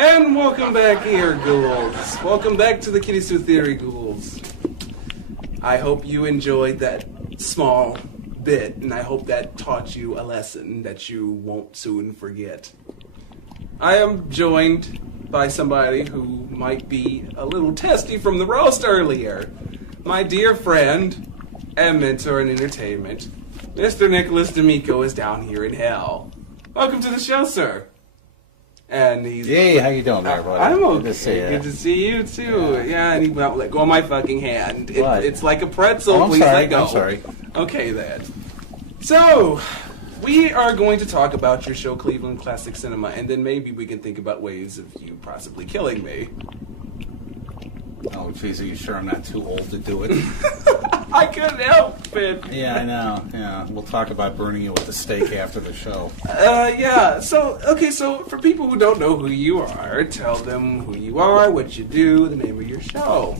And welcome back here, ghouls. Welcome back to the Kitty Sue Theory, ghouls. I hope you enjoyed that small bit, and I hope that taught you a lesson that you won't soon forget. I am joined by somebody who might be a little testy from the roast earlier. My dear friend and mentor in entertainment, Mr. Nicholas D'Amico is down here in hell. Welcome to the show, sir. And he's... Hey, how you doing there, buddy? I'm okay. Good to see you. Good to see you, too. Yeah, and he won't let go of my fucking hand. It's like a pretzel. Oh, Please let go. I'm sorry. Okay, then. So, we are going to talk about your show, Cleveland Classic Cinema, and then maybe we can think about ways of you possibly killing me. Oh, geez, are you sure I'm not too old to do it? I couldn't help it. Yeah, I know. Yeah, we'll talk about burning you with a stake after the show. Yeah. So for people who don't know who you are, tell them who you are, what you do, the name of your show.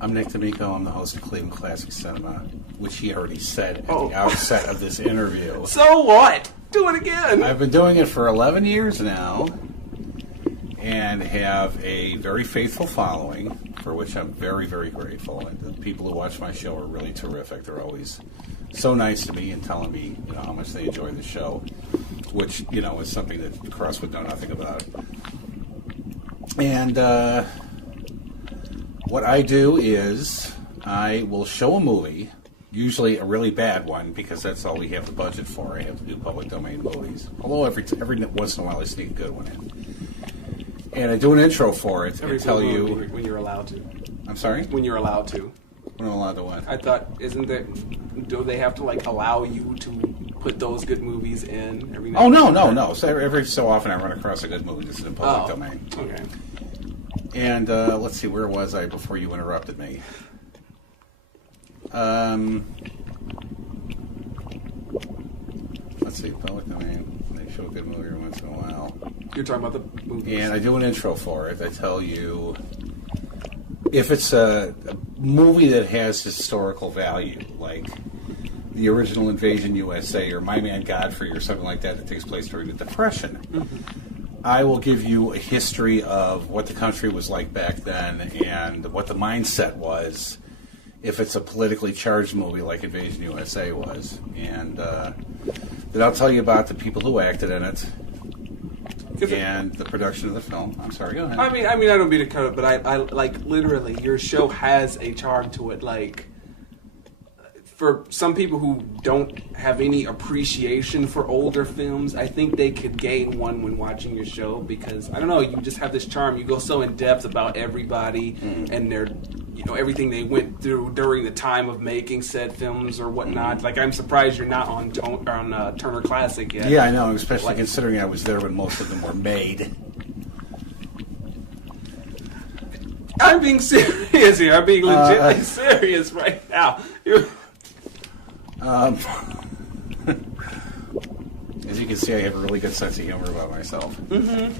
I'm Nick D'Amico. I'm the host of Cleveland Classic Cinema, which he already said at the outset of this interview. So what? Do it again. I've been doing it for 11 years now, and have a very faithful following, for which I'm very, very grateful. And the people who watch my show are really terrific. They're always so nice to me and telling me, how much they enjoy the show, which, is something that Cross would know nothing about. And what I do is I will show a movie, usually a really bad one, because that's all we have the budget for. I have to do public domain movies. Although every once in a while I sneak a good one in. And I do an intro for it and tell you... When you're allowed to. I'm sorry? When you're allowed to. When I'm allowed to what? I thought, do they have to, allow you to put those good movies in every now and then? No. So every so often I run across a good movie that's in public domain. Okay. And let's see, where was I before you interrupted me? Let's see, public domain. They show a good movie every once in a while. You're talking about the movies. And I do an intro for it. I tell you if it's a movie that has historical value, like the original Invasion USA or My Man Godfrey or something like that takes place during the Depression. Mm-hmm. I will give you a history of what the country was like back then and what the mindset was if it's a politically charged movie like Invasion USA was. And then I'll tell you about the people who acted in it and the production of the film. I'm sorry, go ahead. I mean, I don't mean to cut it, but I literally, your show has a charm to it. For some people who don't have any appreciation for older films, I think they could gain one when watching your show because, I don't know, you just have this charm. You go so in depth about everybody and their, everything they went through during the time of making said films or whatnot. I'm surprised you're not on Turner Classic yet. Yeah, I know, especially considering I was there when most of them were made. I'm being serious here. I'm being legitimately serious right now. As you can see, I have a really good sense of humor about myself. Mm-hmm.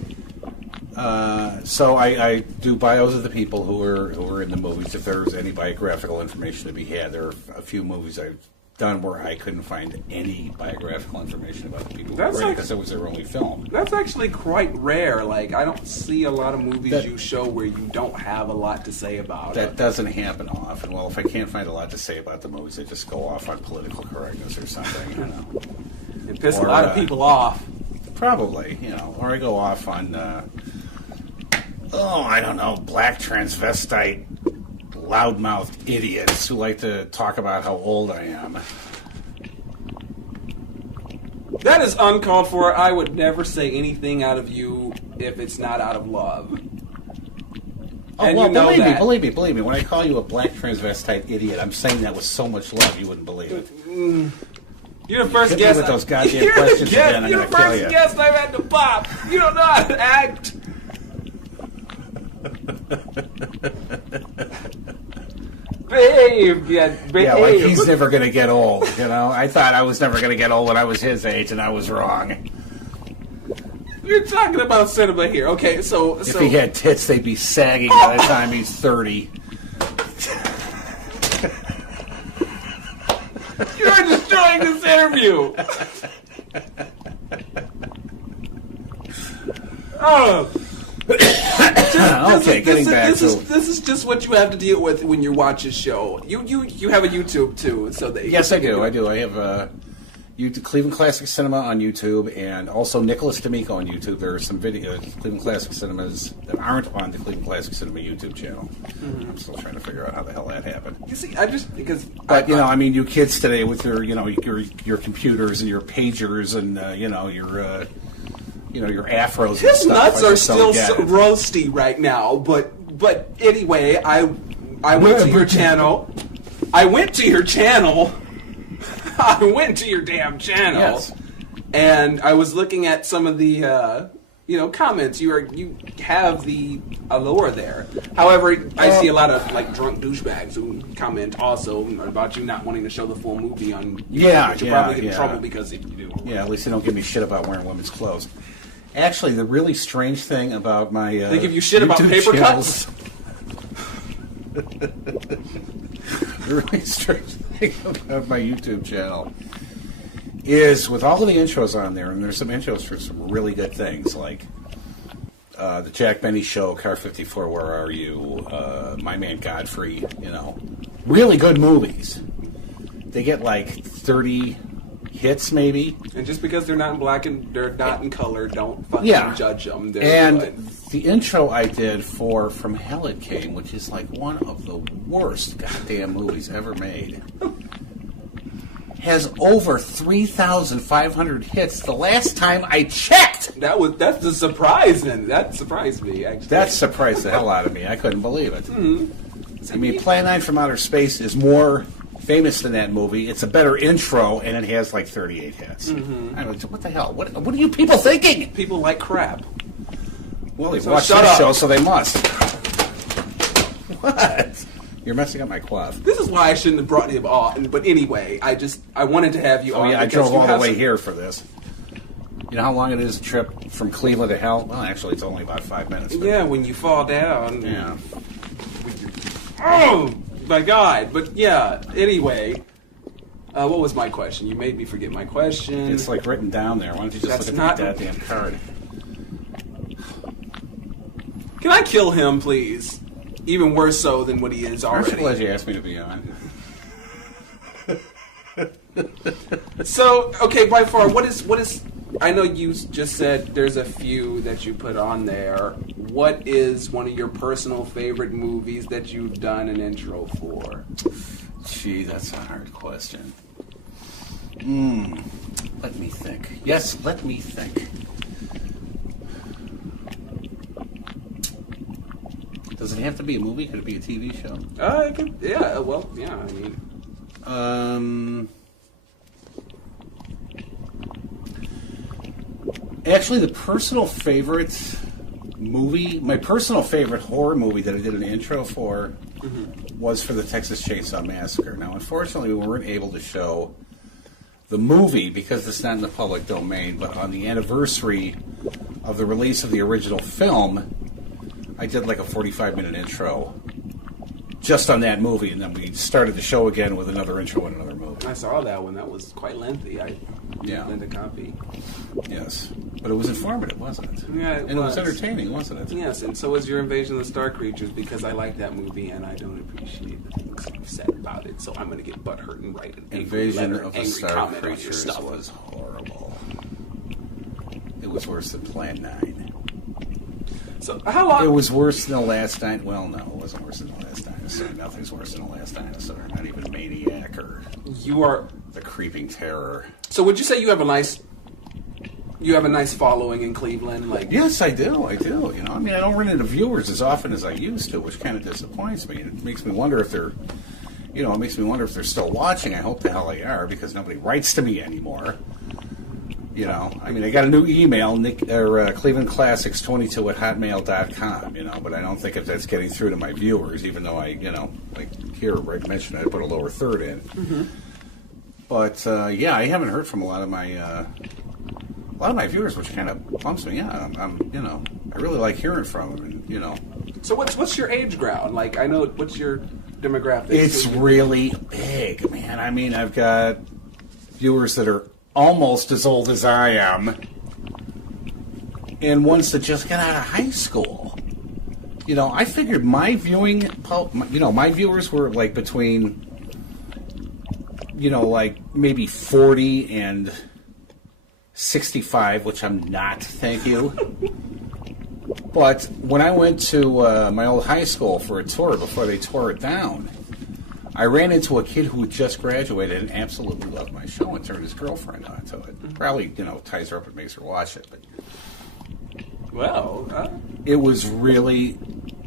So I do bios of the people who are in the movies. If there's any biographical information to be had, there are a few movies I've done where I couldn't find any biographical information about the people who were in it because it was their only film. That's actually quite rare. I don't see a lot of movies you show where you don't have a lot to say about it. That doesn't happen often. Well, if I can't find a lot to say about the movies, I just go off on political correctness or something, It pisses a lot of people off. Probably, or I go off on, I don't know, black transvestite loudmouthed idiots who like to talk about how old I am. That is uncalled for. I would never say anything out of you if it's not out of love. Oh, and well, believe me. When I call you a black transvestite idiot, I'm saying that with so much love you wouldn't believe it. You're the first guest. With those goddamn questions again, I'm you're the first guest I've had to pop. You don't know how to act. Behave. Yeah, like he's never going to get old, I thought I was never going to get old when I was his age, and I was wrong. You're talking about cinema here. Okay, so... If he had tits, they'd be sagging by the time he's 30. You're destroying this interview! Oh. Okay, getting back to... This is just what you have to deal with when you watch a show. You have a YouTube too, so that Yes, I do. I have Cleveland Classic Cinema on YouTube, and also Nicholas D'Amico on YouTube. There are some Cleveland Classic Cinemas that aren't on the Cleveland Classic Cinema YouTube channel. Mm-hmm. I'm still trying to figure out how the hell that happened. You see, But you kids today with your your computers and your pagers and your afros. His and stuff, nuts are still roasty right now, but anyway, I went to your channel. I went to your damn channel. Yes. And I was looking at some of the comments. You have the allure there. However, I see a lot of drunk douchebags who comment also about you not wanting to show the full movie on YouTube. Yeah, you'll probably get in trouble because if you do. Yeah, at least they don't give me shit about wearing women's clothes. Actually, the really strange thing about my they give you shit about YouTube paper channels, cuts. The really strange thing about my YouTube channel is with all of the intros on there, and there's some intros for some really good things like the Jack Benny Show, Car 54, Where Are You, My Man Godfrey, really good movies. They get 30 hits maybe. And just because they're not in black and they're not in color, don't fucking judge them. They're good. The intro I did for From Hell It Came, which is one of the worst goddamn movies ever made, has over 3,500 hits the last time I checked. That's the surprise, then. That surprised me, actually. That surprised the hell out of me. I couldn't believe it. Mm-hmm. I mean, Plan 9 from Outer Space is more famous than that movie. It's a better intro, and it has 38 hits. Mm-hmm. I mean, what the hell? What are you people thinking? People like crap. Well, they've watched this show, so they must. What? You're messing up my quaff. This is why I shouldn't have brought him on. But anyway, I wanted to have you on. Oh, yeah, I drove all the way here for this. You know how long it is a trip from Cleveland to hell? Well, actually, it's only about 5 minutes. Yeah, when you fall down. Yeah. Oh, my God. But, yeah, anyway. What was my question? You made me forget my question. It's written down there. Why don't you just look at that damn card? Can I kill him, please? Even worse so than what he is already. I'm glad you asked me to be on. So, okay, by far, what is? I know you just said there's a few that you put on there. What is one of your personal favorite movies that you've done an intro for? Gee, that's a hard question. Let me think. Yes, let me think. Does it have to be a movie? Could it be a TV show? It could, yeah. Well, yeah. I mean, actually, the personal favorite movie, my personal favorite horror movie that I did an intro for, was for the Texas Chainsaw Massacre. Now, unfortunately, we weren't able to show the movie because it's not in the public domain. But on the anniversary of the release of the original film, I did a 45-minute intro just on that movie, and then we started the show again with another intro and another movie. I saw that one. That was quite lengthy. I lent a copy. Yes. But it was informative, wasn't it? Yeah, it was entertaining, wasn't it? Yes, and so was your Invasion of the Star Creatures, because I like that movie and I don't appreciate the things you've said about it, so I'm going to get butthurt and write an Invasion of the Star comment Creatures on your stuff. Was horrible. It was worse than Plan 9. So how long? It was worse than The Last Dinosaur. Well, no, it wasn't worse than The Last Dinosaur. Nothing's worse than The Last Dinosaur. Not even Maniac or The Creeping Terror. So would you say you have a nice following in Cleveland? Yes, I do. I do. I mean, I don't run into viewers as often as I used to, which kind of disappoints me. It makes me wonder if they're, it makes me wonder if they're still watching. I hope the hell they are, because nobody writes to me anymore. I mean, I got a new email, clevelandclassics22@hotmail.com, but I don't think if that's getting through to my viewers, even though I, here, right, mentioned I put a lower third in. Mm-hmm. But, yeah, I haven't heard from a lot of my viewers, which kind of bumps me out. I really like hearing from them, and. So what's your age ground? I know, what's your demographic? It's really big, man. I mean, I've got viewers that are almost as old as I am. and ones that just got out of high school. You know, I figured my my viewers were like between, you know, like maybe 40 and 65, which I'm not, thank you. But when I went to my old high school for a tour before they tore it down, I ran into a kid who had just graduated and absolutely loved my show and turned his girlfriend onto it. Probably, you know, ties her up and makes her watch it. But it was really,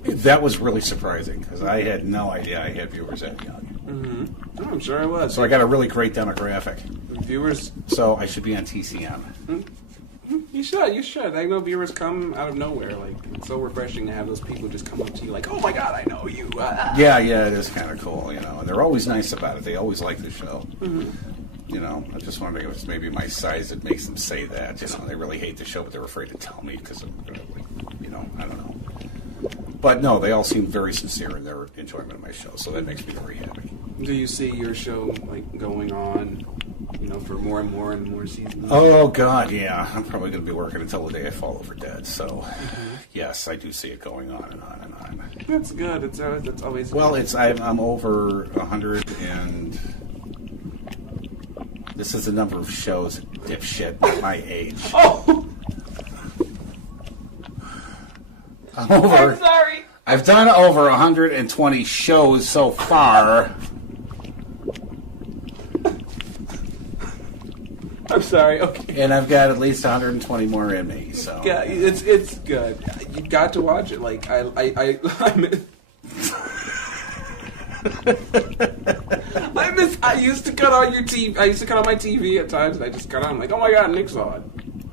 that was really surprising because I had no idea I had viewers that young. Mm-hmm. I'm sure I was. So I got a really great demographic. Viewers. So I should be on TCM. Mm-hmm. You should. I know viewers come out of nowhere. Like, it's so refreshing to have those people just come up to you like, oh my God, I know you. Yeah, it is kind of cool, you know. And they're always nice about it. They always like the show. Mm-hmm. You know, I'm just wondering if it's maybe my size that makes them say that. You know, they really hate the show, but they're afraid to tell me because, you know, I don't know. But no, they all seem very sincere in their enjoyment of my show, so that makes me very happy. Do you see your show like going on, you know, for more and more seasons? Oh God, yeah. I'm probably going to be working until the day I fall over dead. So, yes, I do see it going on and on and on. That's good. It's always well. good. I'm over 100 and this is the number of shows, dipshit, at my age. Oh. I'm sorry. I've done over 120 shows so far. I'm sorry. Okay. And I've got at least 120 more in me. So yeah, it's good. You got to watch it. Like I miss. I used to cut on your TV. I used to cut on my TV at times, and I just cut on. I'm like, oh my God, Nick's on.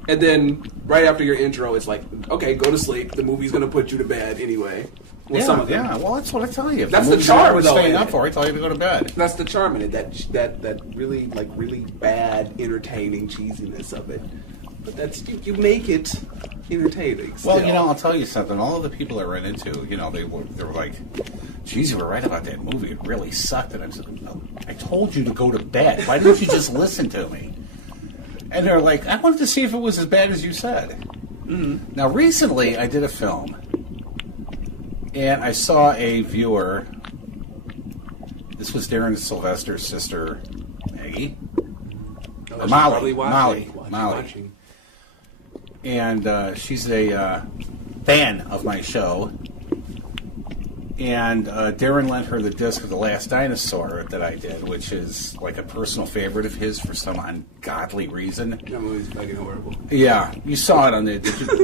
And then right after your intro, it's like, okay, go to sleep. The movie's gonna put you to bed anyway. Well, some of them. Yeah. Well, that's what I tell you. If that's the charm, though. Staying up for, I tell you to go to bed. That's the charm in it. That really really bad, entertaining cheesiness of it. But that's you make it entertaining. Still. Well, you know, I'll tell you something. All of the people I ran into, you know, they were like, "Geez, you were right about that movie. It really sucked." And I told you to go to bed. Why didn't you just listen to me? And they're like, I wanted to see if it was as bad as you said. Mm-hmm. Now, recently, I did a film, and I saw a viewer. This was Darren Sylvester's sister, Maggie. Oh, Molly. Watching. And she's a fan of my show. And Darren lent her the disc of The Last Dinosaur that I did, which is like a personal favorite of his for some ungodly reason. That movie's fucking horrible. Yeah, you saw it on the.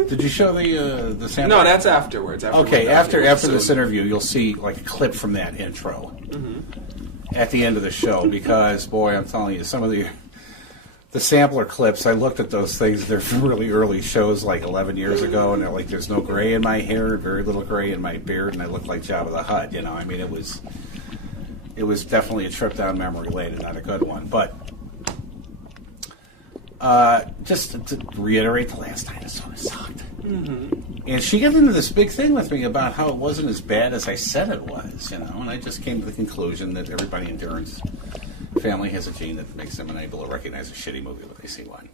Did you show the sample? No, that's afterwards. Okay, after this interview, you'll see like a clip from that intro at the end of the show. Because boy, I'm telling you, some of the sampler clips, I looked at those things. They're from really early shows, like 11 years ago, and they're like, "There's no gray in my hair, very little gray in my beard, and I look like Jabba the Hutt." You know, I mean, it was definitely a trip down memory lane, and not a good one. But just to reiterate, The Last Dinosaur sucked. Mm-hmm. And she got into this big thing with me about how it wasn't as bad as I said it was. You know, and I just came to the conclusion that everybody in Darren's family has a gene that makes them unable to recognize a shitty movie when they see one.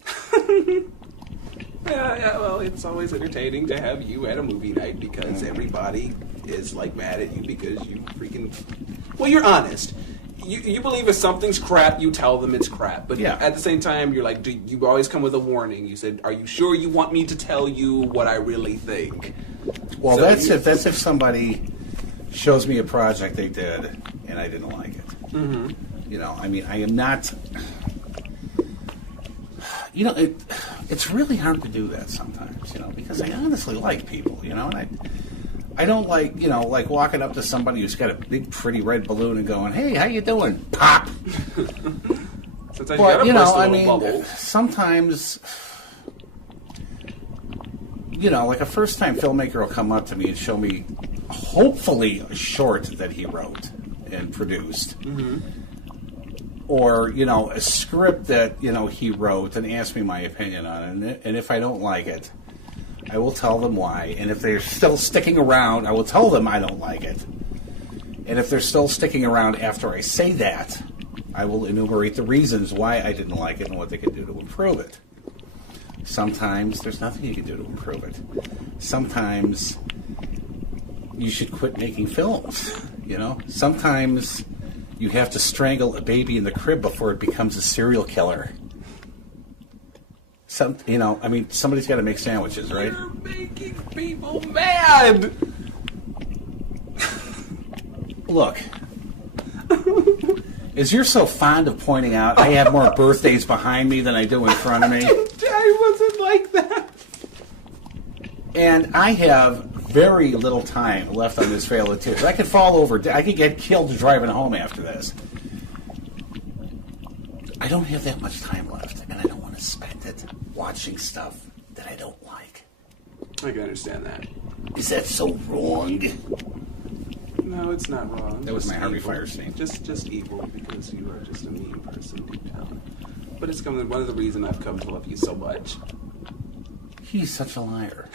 Yeah, well, it's always entertaining to have you at a movie night because everybody is like mad at you because you freaking. Well, you're honest. You believe if something's crap, you tell them it's crap. But at the same time, you're like, you always come with a warning. You said, "Are you sure you want me to tell you what I really think?" Well, so that's if somebody shows me a project they did and I didn't like it. Mm-hmm. You know, I mean, I am not. You know, it's really hard to do that sometimes. You know, because I honestly like people. You know, and I don't like, you know, like walking up to somebody who's got a big, pretty red balloon and going, "Hey, how you doing?" Pop. But you know, I mean, bubble. Sometimes, you know, like a first-time filmmaker will come up to me and show me, hopefully, a short that he wrote and produced. Mm-hmm. Or, you know, a script that, you know, he wrote and ask me my opinion on it. And if I don't like it, I will tell them why. And if they're still sticking around, I will tell them I don't like it. And if they're still sticking around after I say that, I will enumerate the reasons why I didn't like it and what they could do to improve it. Sometimes there's nothing you can do to improve it. Sometimes you should quit making films, you know? Sometimes you have to strangle a baby in the crib before it becomes a serial killer. Somebody's got to make sandwiches, right? You're making people mad! Look, as you're so fond of pointing out, I have more birthdays behind me than I do in front of me. I wasn't like that. And I have very little time left on this Vale of Tears. I could fall over. I could get killed driving home after this. I don't have that much time left, and I don't want to spend it watching stuff that I don't like. I can understand that. Is that so wrong? No, it's not wrong. That was Just my Harvey evil. Firestein. Just evil because you are just a mean person deep down. But it's one of the reasons I've come to love you so much. He's such a liar.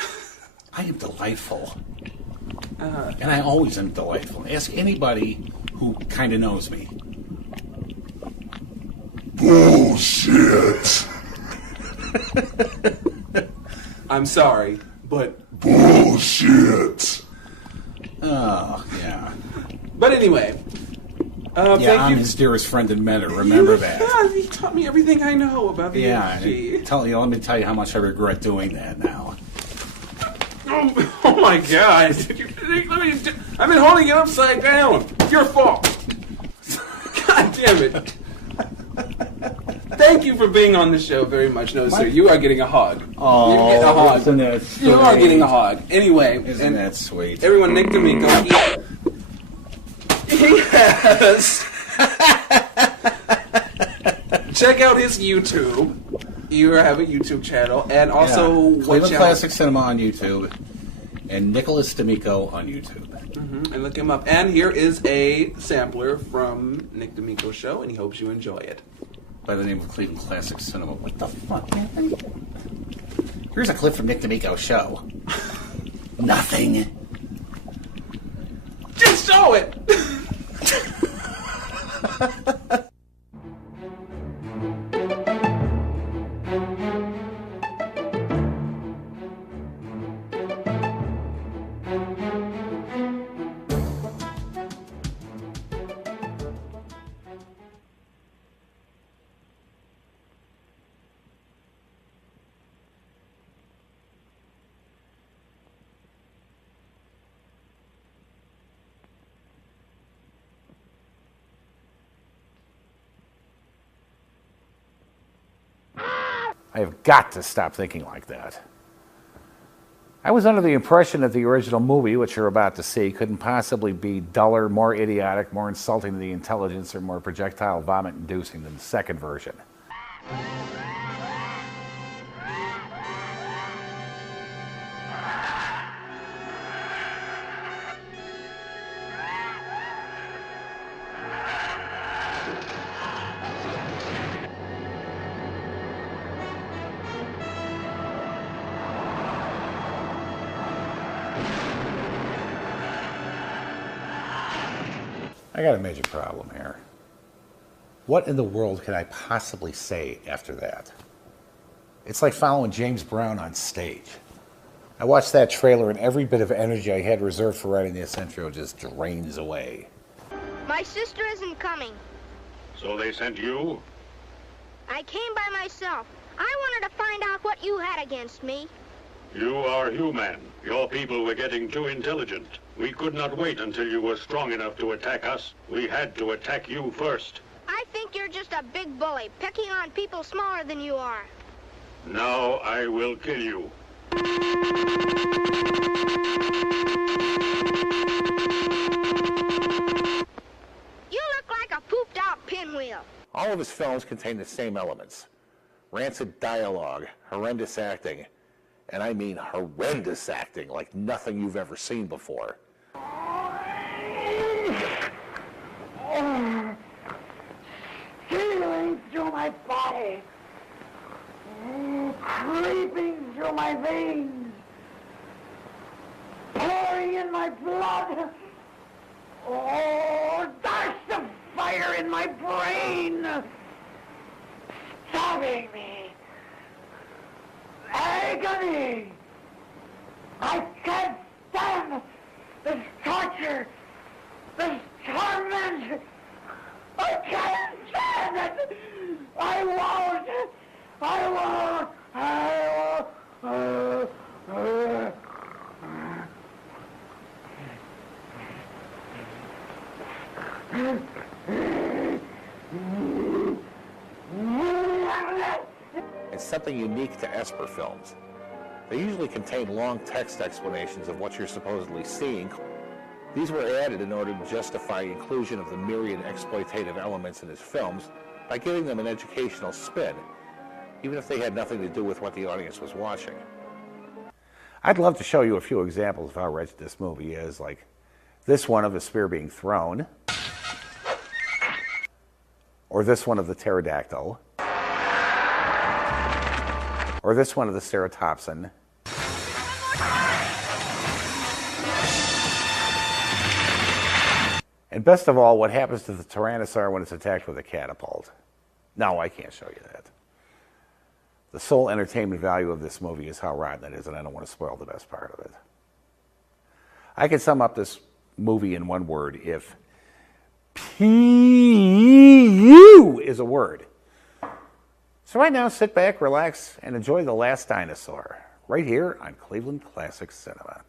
I am delightful. And I always am delightful. Ask anybody who kind of knows me. Bullshit. I'm sorry, but... Bullshit. Oh, yeah. But anyway... Yeah, thank I'm you. his dearest friend and mentor. Remember that. Yeah, he taught me everything I know about the Yeah. HG. Let me tell you how much I regret doing that now. Oh my god. I've been holding it upside down. It's your fault. God damn it. Thank you for being on the show very much. No, sir, you are getting a hog. Oh, You're getting a hog. isn't that sweet? You are getting a hog. Anyway, Isn't and that sweet? everyone, Nick D'Amico, he has... Check out his YouTube. You have a YouTube channel, and also Yeah. Cleveland watch Classic Cinema on YouTube and Nicholas D'Amico on YouTube. and look him up. And here is a sampler from Nick D'Amico's show, and he hopes you enjoy it. By the name of Cleveland Classic Cinema. What the fuck happened? Here's a clip from Nick D'Amico's show. Nothing. Just show it! I have got to stop thinking like that. I was under the impression that the original movie, which you're about to see, couldn't possibly be duller, more idiotic, more insulting to the intelligence, or more projectile vomit-inducing than the second version. I got a major problem here. What in the world can I possibly say after that? It's like following James Brown on stage. I watched that trailer and every bit of energy I had reserved for writing this intro just drains away. My sister isn't coming. So they sent you? I came by myself. I wanted to find out what you had against me. You are human. Your people were getting too intelligent. We could not wait until you were strong enough to attack us. We had to attack you first. I think you're just a big bully, picking on people smaller than you are. Now I will kill you. You look like a pooped-out pinwheel. All of his films contain the same elements. Rancid dialogue, horrendous acting, and I mean horrendous acting like nothing you've ever seen before. Stealing through my body, creeping through my veins, pouring in my blood. Oh, that's the fire in my brain, stabbing me agony. I can't stand this torture, this torment. I can't stand it. I won't. I won't. I won't. It's something unique to Esper films. They usually contain long text explanations of what you're supposedly seeing. These were added in order to justify inclusion of the myriad exploitative elements in his films by giving them an educational spin, even if they had nothing to do with what the audience was watching. I'd love to show you a few examples of how wretched this movie is, like this one of a spear being thrown, or this one of the pterodactyl, or this one of the ceratopsin. And best of all, what happens to the Tyrannosaur when it's attacked with a catapult. No, I can't show you that. The sole entertainment value of this movie is how rotten it is, and I don't want to spoil the best part of it. I can sum up this movie in one word if PU is a word. So right now, sit back, relax, and enjoy The Last Dinosaur, right here on Cleveland Classic Cinema.